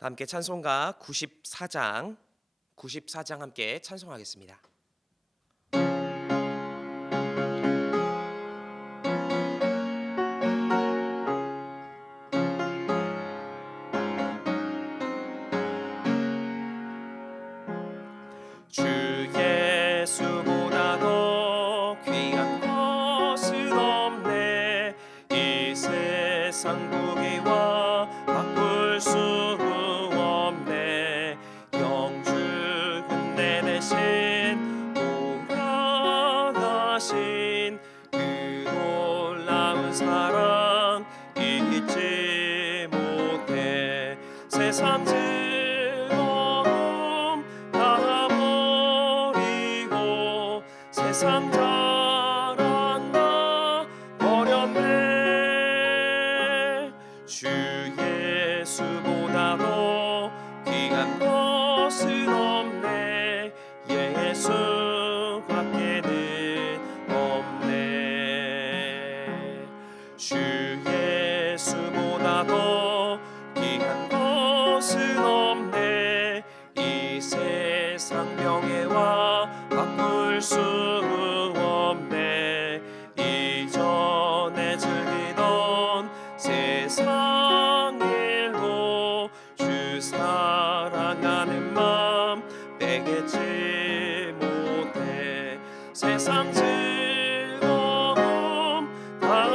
함께 찬송가 94장 함께 찬송하겠습니다. 주 예수보다 더 귀한 것은 없네. 이 세상 무기와 바꿀 수 없네. 영주는 내 대신 보관하신 그 놀라운 사랑 잊지 못해. 세상 세상 자랑 나 버렸네. 주 예수보다 더 귀한 것은 없네. 예수 밖에는 없네. 주 예수보다 더 귀한 것은 없네. 이 세상 명예와 바꿀 수 없네. 이전에 즐기던 세상 일도 주 사랑하는 마음 빼겠지 못해. 세상 즐거움 다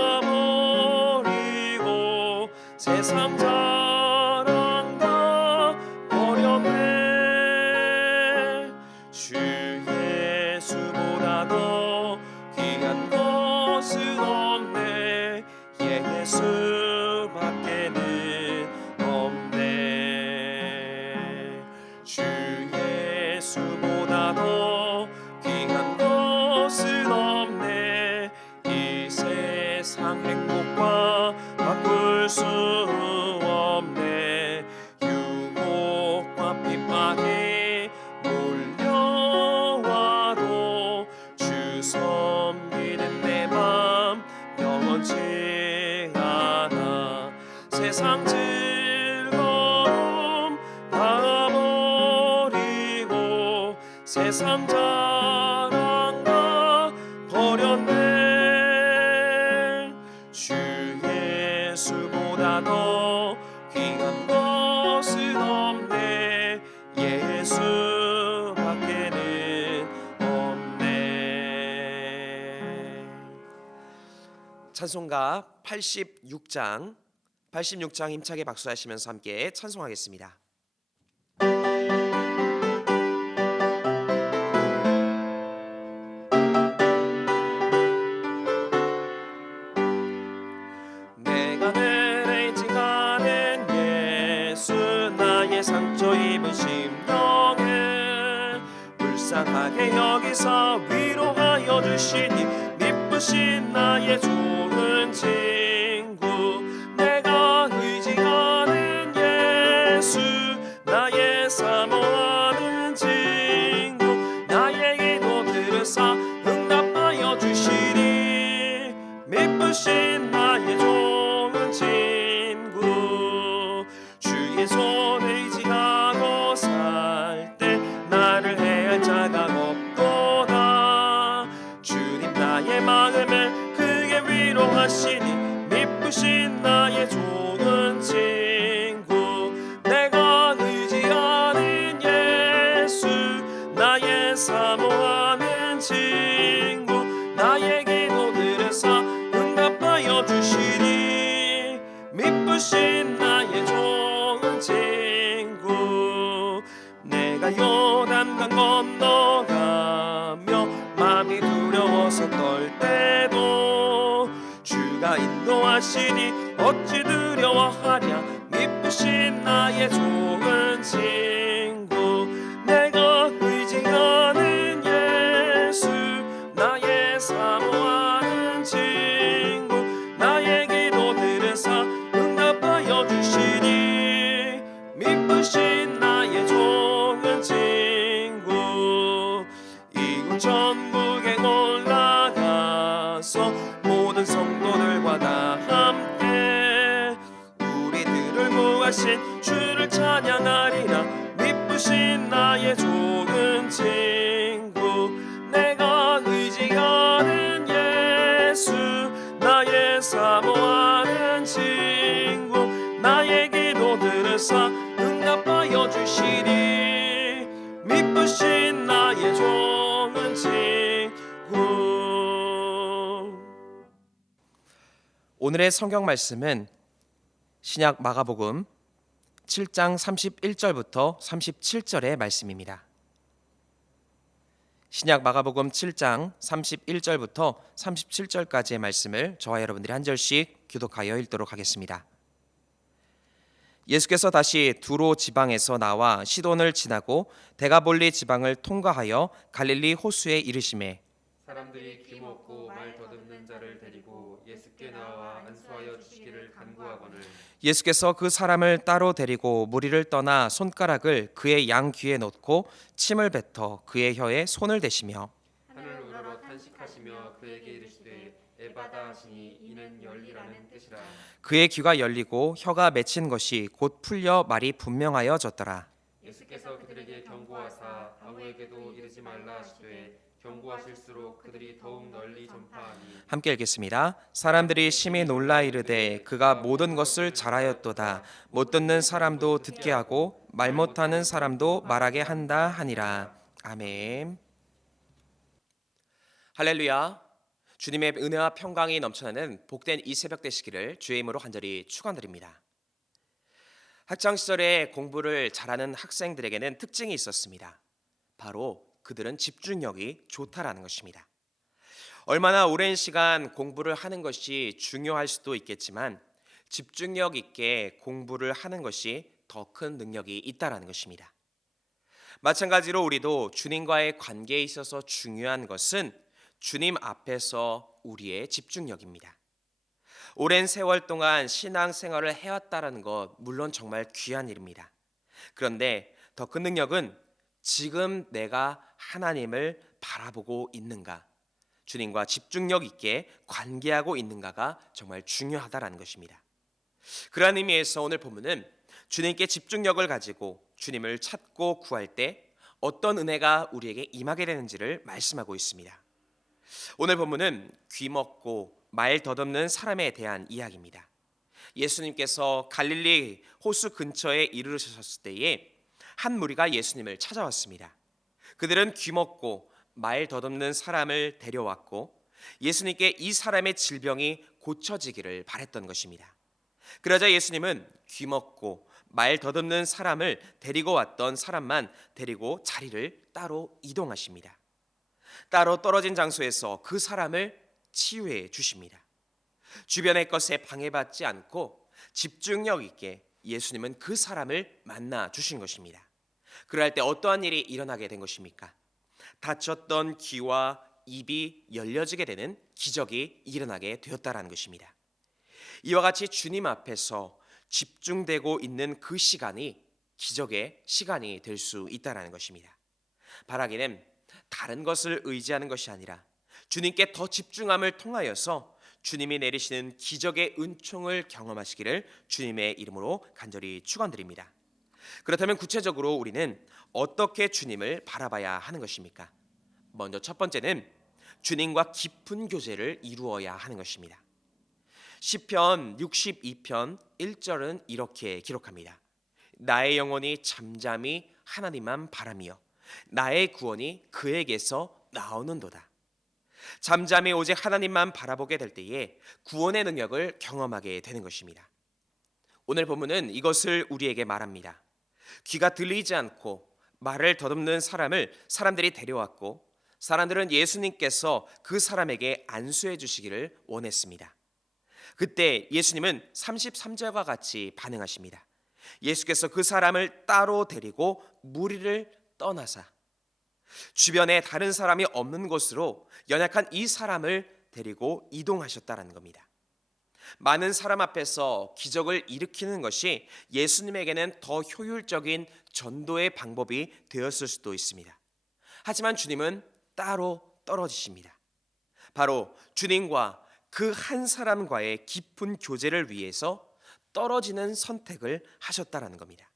버리고 세상 자랑 다 버렸네. 주 예수보다 더 귀한 것은 없네. 예수 밖에는 없네. 주 예수보다 더 귀한 것은 없네. 이 세상 행복과 바꿀 수 없네. 유혹과 핍박이 몰려와도 주 섬기는 내 맘 영원치 않아. 세상 즐거움 다 버리고 세상 자랑 다 버렸네. 주 예수보다 더 귀한 것은 없네. 예수 밖에는 없네. 찬송가 86장 힘차게 박수하시면서 함께 찬송하겠습니다. 내가 늘 의지하는 예수, 나의 상처 입은 심령을 불쌍하게 여기서 위로하여 주시니 미쁘신 나의 좋은 친구. 내가 의지하는 예수, 나의 사모하는 친구. 나의 기도 들으사 응답하여 주시니 미쁘신 나의 좋은 친구. 주의 손 의지하고 살 때 나를 해할 자가 없도다. 주님 나의 마음을 크게 위로하시니 미쁘신 나의 좋은 친구. 내가 의지하는 예수, 나의 사모하는 친구. 나의 기도 들으사 응답하여 주시니 미쁘신 나의 좋은 친구. 내가 요단강 건너가며 마음이 두려워서 떨 때도 주가 인도하시니 어찌 두려워하랴. 미쁘신 나의 좋은 친구. 내가 의지하는 예수, 나의 사모하는 친구. 나의 기도 들으사 응답하여 주시니 미쁘신 나의 좋은 친구. 이곳 전국에 올라가서 모든 성도들과 다 함께 우리들을 구하신 주를 찬양 오늘의 성경 말씀은 신약 마가복음 7장 31절부터 37절의 말씀입니다. 신약 마가복음 7장 31절부터 37절까지의 말씀을 저와 여러분들이 한 절씩 교독하여 읽도록 하겠습니다. 예수께서 다시 두로 지방에서 나와 시돈을 지나고 데가볼리 지방을 통과하여 갈릴리 호수에 이르시매 사람들이 귀먹고 말 더듬는 자를 데리고 예수께 나와 안수하여 주시기를 간구하거늘 예수께서 그 사람을 따로 데리고 무리를 떠나 손가락을 그의 양 귀에 놓고 침을 뱉어 그의 혀에 손을 대시며 하늘 우러러 탄식하시며 그에게 이르시되 에바다 하시니 이는 열리라는 뜻이라. 그의 귀가 열리고 혀가 맺힌 것이 곧 풀려 말이 분명하여졌더라. 예수께서 그들에게 경고하사 아무에게도 이르지 말라 하시되 경고하실수록 그들이 더욱 널리 전파하니. 함께 읽겠습니다. 사람들이 심히 놀라 이르되 그가 모든 것을 잘하였도다. 못 듣는 사람도 듣게 하고 말 못하는 사람도 말하게 한다 하니라. 아멘. 할렐루야. 주님의 은혜와 평강이 넘쳐나는 복된 이 새벽 되시기를 주의 이름으로 간절히 축원드립니다. 학창 시절에 공부를 잘하는 학생들에게는 특징이 있었습니다. 바로 그들은 집중력이 좋다라는 것입니다. 얼마나 오랜 시간 공부를 하는 것이 중요할 수도 있겠지만 집중력 있게 공부를 하는 것이 더 큰 능력이 있다라는 것입니다. 마찬가지로 우리도 주님과의 관계에 있어서 중요한 것은 주님 앞에서 우리의 집중력입니다. 오랜 세월 동안 신앙생활을 해왔다는 것 물론 정말 귀한 일입니다. 그런데 더 큰 능력은 지금 내가 하나님을 바라보고 있는가, 주님과 집중력 있게 관계하고 있는가가 정말 중요하다라는 것입니다. 그러한 의미에서 오늘 본문은 주님께 집중력을 가지고 주님을 찾고 구할 때 어떤 은혜가 우리에게 임하게 되는지를 말씀하고 있습니다. 오늘 본문은 귀먹고 말 더듬는 사람에 대한 이야기입니다. 예수님께서 갈릴리 호수 근처에 이르셨을 때에 한 무리가 예수님을 찾아왔습니다. 그들은 귀먹고 말 더듬는 사람을 데려왔고 예수님께 이 사람의 질병이 고쳐지기를 바랬던 것입니다. 그러자 예수님은 귀먹고 말 더듬는 사람을 데리고 왔던 사람만 데리고 자리를 따로 이동하십니다. 따로 떨어진 장소에서 그 사람을 치유해 주십니다. 주변의 것에 방해받지 않고 집중력 있게 예수님은 그 사람을 만나 주신 것입니다. 그럴 때 어떠한 일이 일어나게 된 것입니까? 닫혔던 귀와 입이 열려지게 되는 기적이 일어나게 되었다라는 것입니다. 이와 같이 주님 앞에서 집중되고 있는 그 시간이 기적의 시간이 될 수 있다라는 것입니다. 바라기는 다른 것을 의지하는 것이 아니라 주님께 더 집중함을 통하여서 주님이 내리시는 기적의 은총을 경험하시기를 주님의 이름으로 간절히 축원드립니다. 그렇다면 구체적으로 우리는 어떻게 주님을 바라봐야 하는 것입니까? 먼저 첫 번째는 주님과 깊은 교제를 이루어야 하는 것입니다. 시편 62편 1절은 이렇게 기록합니다. 나의 영혼이 잠잠히 하나님만 바라며 나의 구원이 그에게서 나오는도다. 잠잠히 오직 하나님만 바라보게 될 때에 구원의 능력을 경험하게 되는 것입니다. 오늘 본문은 이것을 우리에게 말합니다. 귀가 들리지 않고 말을 더듬는 사람을 사람들이 데려왔고 사람들은 예수님께서 그 사람에게 안수해 주시기를 원했습니다. 그때 예수님은 33절과 같이 반응하십니다. 예수께서 그 사람을 따로 데리고 무리를 떠나사 주변에 다른 사람이 없는 곳으로 연약한 이 사람을 데리고 이동하셨다는 겁니다. 많은 사람 앞에서 기적을 일으키는 것이 예수님에게는 더 효율적인 전도의 방법이 되었을 수도 있습니다. 하지만 주님은 따로 떨어지십니다. 바로 주님과 그 한 사람과의 깊은 교제를 위해서 떨어지는 선택을 하셨다라는 겁니다.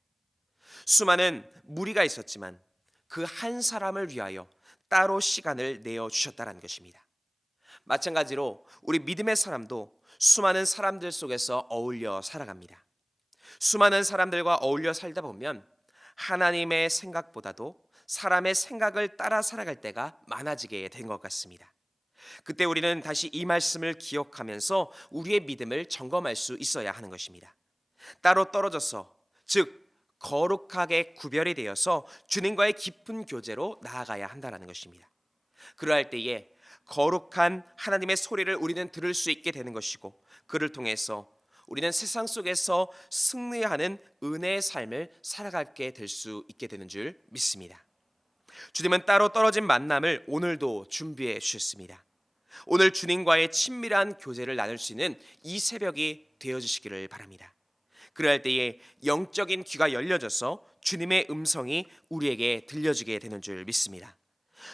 수많은 무리가 있었지만 그 한 사람을 위하여 따로 시간을 내어 주셨다라는 것입니다. 마찬가지로 우리 믿음의 사람도 수많은 사람들 속에서 어울려 살아갑니다. 수많은 사람들과 어울려 살다 보면 하나님의 생각보다도 사람의 생각을 따라 살아갈 때가 많아지게 된 것 같습니다. 그때 우리는 다시 이 말씀을 기억하면서 우리의 믿음을 점검할 수 있어야 하는 것입니다. 따로 떨어져서, 즉 거룩하게 구별이 되어서 주님과의 깊은 교제로 나아가야 한다는 것입니다. 그러할 때에 거룩한 하나님의 소리를 우리는 들을 수 있게 되는 것이고, 그를 통해서 우리는 세상 속에서 승리하는 은혜의 삶을 살아가게 될 수 있게 되는 줄 믿습니다. 주님은 따로 떨어진 만남을 오늘도 준비해 주셨습니다. 오늘 주님과의 친밀한 교제를 나눌 수 있는 이 새벽이 되어주시기를 바랍니다. 그럴 때에 영적인 귀가 열려져서 주님의 음성이 우리에게 들려지게 되는 줄 믿습니다.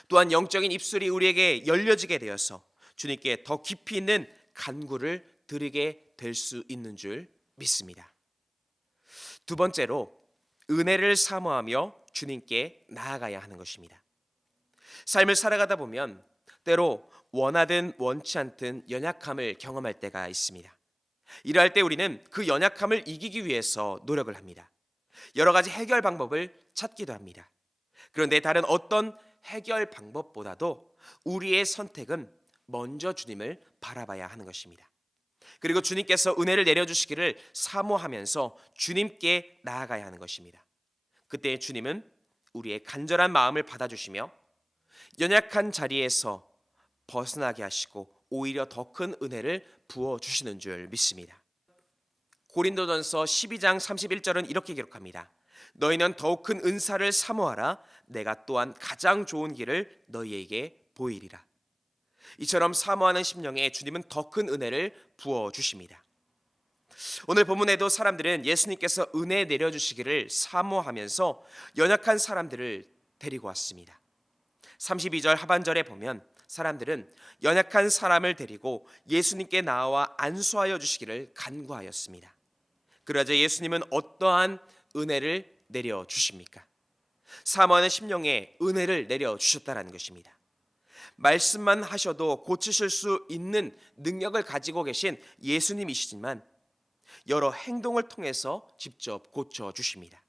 또한 영적인 입술이 우리에게 열려지게 되어서 주님께 더 깊이 있는 간구를 드리게 될 수 있는 줄 믿습니다. 두 번째로, 은혜를 사모하며 주님께 나아가야 하는 것입니다. 삶을 살아가다 보면 때로 원하든 원치 않든 연약함을 경험할 때가 있습니다. 이러할 때 우리는 그 연약함을 이기기 위해서 노력을 합니다. 여러 가지 해결 방법을 찾기도 합니다. 그런데 다른 어떤 해결 방법보다도 우리의 선택은 먼저 주님을 바라봐야 하는 것입니다. 그리고 주님께서 은혜를 내려주시기를 사모하면서 주님께 나아가야 하는 것입니다. 그때 주님은 우리의 간절한 마음을 받아주시며 연약한 자리에서 벗어나게 하시고 오히려 더 큰 은혜를 부어주시는 줄 믿습니다. 고린도전서 12장 31절은 이렇게 기록합니다. 너희는 더욱 큰 은사를 사모하라. 내가 또한 가장 좋은 길을 너희에게 보이리라. 이처럼 사모하는 심령에 주님은 더 큰 은혜를 부어주십니다. 오늘 본문에도 사람들은 예수님께서 은혜 내려주시기를 사모하면서 연약한 사람들을 데리고 왔습니다. 32절 하반절에 보면 사람들은 연약한 사람을 데리고 예수님께 나와 안수하여 주시기를 간구하였습니다. 그러자 예수님은 어떠한 은혜를 내려주십니까? 사모하는 심령에 은혜를 내려주셨다는 것입니다. 말씀만 하셔도 고치실 수 있는 능력을 가지고 계신 예수님이시지만 여러 행동을 통해서 직접 고쳐주십니다.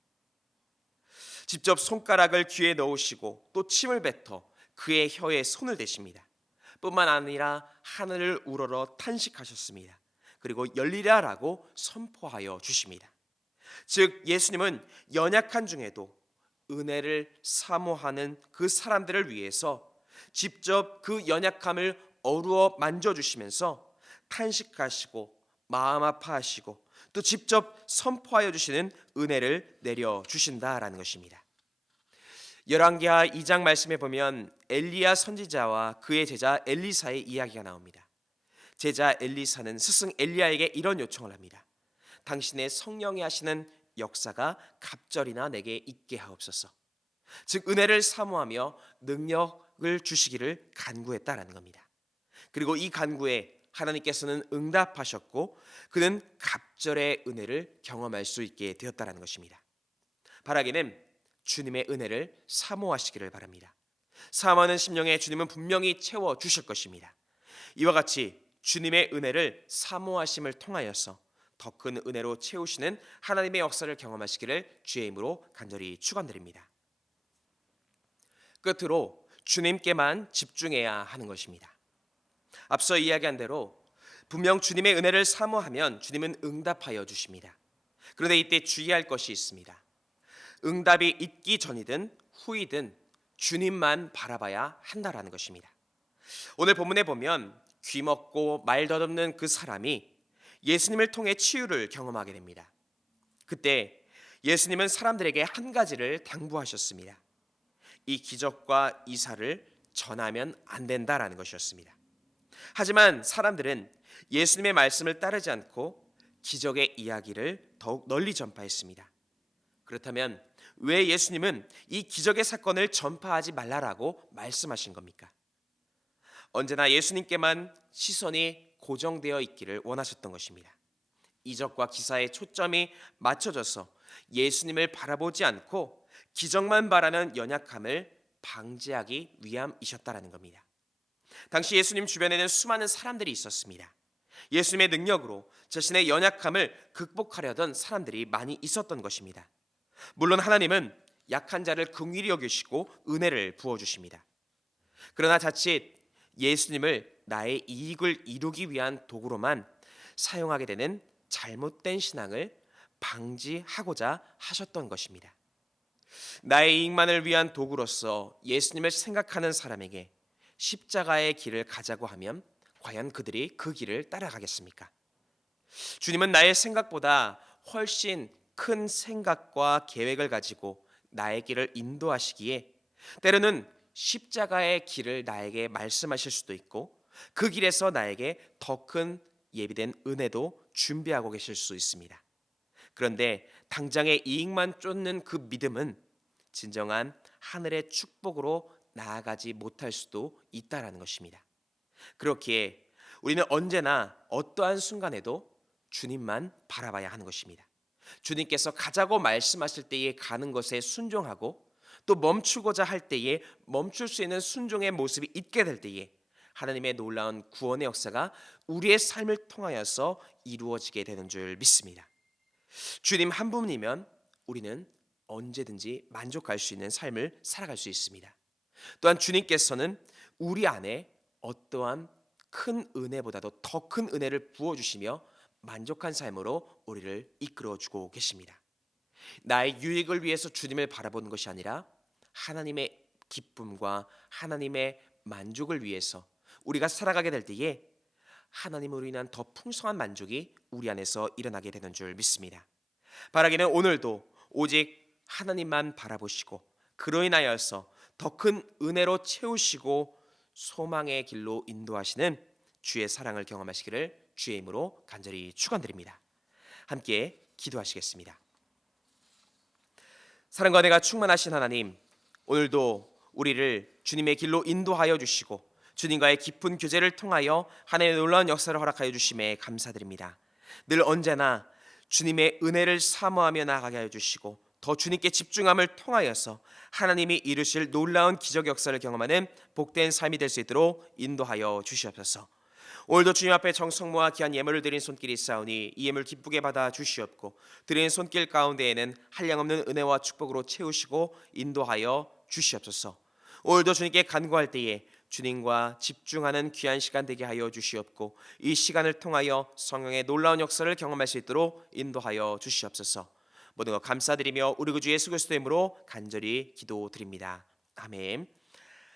직접 손가락을 귀에 넣으시고 또 침을 뱉어 그의 혀에 손을 대십니다. 뿐만 아니라 하늘을 우러러 탄식하셨습니다. 그리고 열리라라고 선포하여 주십니다. 즉 예수님은 연약한 중에도 은혜를 사모하는 그 사람들을 위해서 직접 그 연약함을 어루어 만져주시면서 탄식하시고 마음 아파하시고 또 직접 선포하여 주시는 은혜를 내려주신다라는 것입니다. 열왕기하 2장 말씀에 보면 엘리야 선지자와 그의 제자 엘리사의 이야기가 나옵니다. 제자 엘리사는 스승 엘리야에게 이런 요청을 합니다. 당신의 성령이 하시는 역사가 갑절이나 내게 있게 하옵소서. 즉 은혜를 사모하며 능력을 주시기를 간구했다라는 겁니다. 그리고 이 간구에 하나님께서는 응답하셨고 그는 갑절의 은혜를 경험할 수 있게 되었다라는 것입니다. 바라기는 주님의 은혜를 사모하시기를 바랍니다. 사모하는 심령에 주님은 분명히 채워 주실 것입니다. 이와 같이 주님의 은혜를 사모하심을 통하여서 더 큰 은혜로 채우시는 하나님의 역사를 경험하시기를 주의 이름으로 간절히 축원드립니다. 끝으로 주님께만 집중해야 하는 것입니다. 앞서 이야기한 대로 분명 주님의 은혜를 사모하면 주님은 응답하여 주십니다. 그런데 이때 주의할 것이 있습니다. 응답이 있기 전이든 후이든 주님만 바라봐야 한다라는 것입니다. 오늘 본문에 보면 귀먹고 말 더듬는 그 사람이 예수님을 통해 치유를 경험하게 됩니다. 그때 예수님은 사람들에게 한 가지를 당부하셨습니다. 이 기적과 이사를 전하면 안 된다라는 것이었습니다. 하지만 사람들은 예수님의 말씀을 따르지 않고 기적의 이야기를 더욱 널리 전파했습니다. 그렇다면 왜 예수님은 이 기적의 사건을 전파하지 말라라고 말씀하신 겁니까? 언제나 예수님께만 시선이 고정되어 있기를 원하셨던 것입니다. 이적과 기사의 초점이 맞춰져서 예수님을 바라보지 않고 기적만 바라는 연약함을 방지하기 위함이셨다라는 겁니다. 당시 예수님 주변에는 수많은 사람들이 있었습니다. 예수님의 능력으로 자신의 연약함을 극복하려던 사람들이 많이 있었던 것입니다. 물론 하나님은 약한 자를 긍휼히 여기시고 은혜를 부어주십니다. 그러나 자칫 예수님을 나의 이익을 이루기 위한 도구로만 사용하게 되는 잘못된 신앙을 방지하고자 하셨던 것입니다. 나의 이익만을 위한 도구로서 예수님을 생각하는 사람에게 십자가의 길을 가자고 하면 과연 그들이 그 길을 따라가겠습니까? 주님은 나의 생각보다 훨씬 큰 생각과 계획을 가지고 나의 길을 인도하시기에 때로는 십자가의 길을 나에게 말씀하실 수도 있고 그 길에서 나에게 더 큰 예비된 은혜도 준비하고 계실 수 있습니다. 그런데 당장의 이익만 쫓는 그 믿음은 진정한 하늘의 축복으로 나아가지 못할 수도 있다라는 것입니다. 그렇기에 우리는 언제나 어떠한 순간에도 주님만 바라봐야 하는 것입니다. 주님께서 가자고 말씀하실 때에 가는 것에 순종하고 또 멈추고자 할 때에 멈출 수 있는 순종의 모습이 있게 될 때에 하나님의 놀라운 구원의 역사가 우리의 삶을 통하여서 이루어지게 되는 줄 믿습니다. 주님 한 분이면 우리는 언제든지 만족할 수 있는 삶을 살아갈 수 있습니다. 또한 주님께서는 우리 안에 어떠한 큰 은혜보다도 더 큰 은혜를 부어주시며 만족한 삶으로 우리를 이끌어주고 계십니다. 나의 유익을 위해서 주님을 바라보는 것이 아니라 하나님의 기쁨과 하나님의 만족을 위해서 우리가 살아가게 될 때에 하나님으로 인한 더 풍성한 만족이 우리 안에서 일어나게 되는 줄 믿습니다. 바라기는 오늘도 오직 하나님만 바라보시고 그로 인하여서 더 큰 은혜로 채우시고 소망의 길로 인도하시는 주의 사랑을 경험하시기를 주의 이름으로 간절히 축원드립니다. 함께 기도하시겠습니다. 사랑과 은혜가 충만하신 하나님, 오늘도 우리를 주님의 길로 인도하여 주시고 주님과의 깊은 교제를 통하여 하나님의 놀라운 역사를 허락하여 주심에 감사드립니다. 늘 언제나 주님의 은혜를 사모하며 나아가게 하여 주시고 더 주님께 집중함을 통하여서 하나님이 이루실 놀라운 기적 역사를 경험하는 복된 삶이 될 수 있도록 인도하여 주시옵소서. 오늘도 주님 앞에 정성모아 귀한 예물을 드린 손길이 있사오니 이 예물 기쁘게 받아 주시옵고 드린 손길 가운데에는 한량없는 은혜와 축복으로 채우시고 인도하여 주시옵소서. 오늘도 주님께 간구할 때에 주님과 집중하는 귀한 시간 되게 하여 주시옵고 이 시간을 통하여 성령의 놀라운 역사를 경험할 수 있도록 인도하여 주시옵소서. 모든 것 감사드리며 우리 구주 예수 그리스도의 이름으로 간절히 기도드립니다. 아멘.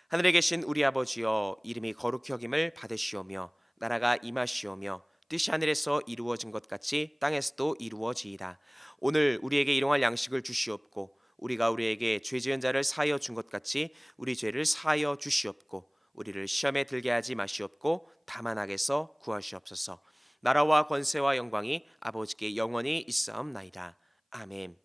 하늘에 계신 우리 아버지여, 이름이 거룩히 여김을 받으시오며 나라가 임하시오며 뜻이 하늘에서 이루어진 것 같이 땅에서도 이루어지이다. 오늘 우리에게 일용할 양식을 주시옵고 우리가 우리에게 죄 지은 자를 사하여 준 것 같이 우리 죄를 사하여 주시옵고 우리를 시험에 들게 하지 마시옵고 다만 악에서 구하시옵소서. 나라와 권세와 영광이 아버지께 영원히 있사옵나이다. 아멘.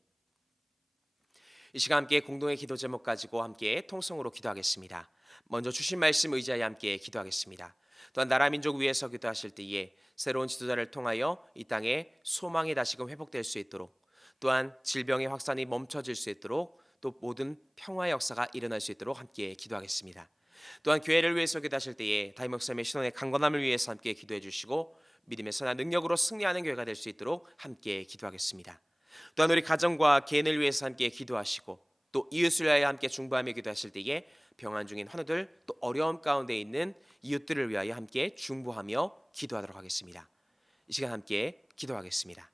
이 시간 함께 공동의 기도 제목 가지고 함께 통성으로 기도하겠습니다. 먼저 주신 말씀 의지하여 함께 기도하겠습니다. 또한 나라 민족 위해서 기도하실 때에 새로운 지도자를 통하여 이 땅에 소망이 다시금 회복될 수 있도록, 또한 질병의 확산이 멈춰질 수 있도록, 또 모든 평화의 역사가 일어날 수 있도록 함께 기도하겠습니다. 또한 교회를 위해서 기도하실 때에 다임 목사님의 신원의 강건함을 위해서 함께 기도해 주시고 믿음의 선한 능력으로 승리하는 교회가 될 수 있도록 함께 기도하겠습니다. 또한 우리 가정과 개인을 위해서 함께 기도하시고 또 이웃을 위하여 함께 중보하며 기도하실 때에 병환 중인 환우들 또 어려움 가운데 있는 이웃들을 위하여 함께 중보하며 기도하도록 하겠습니다. 이 시간 함께 기도하겠습니다.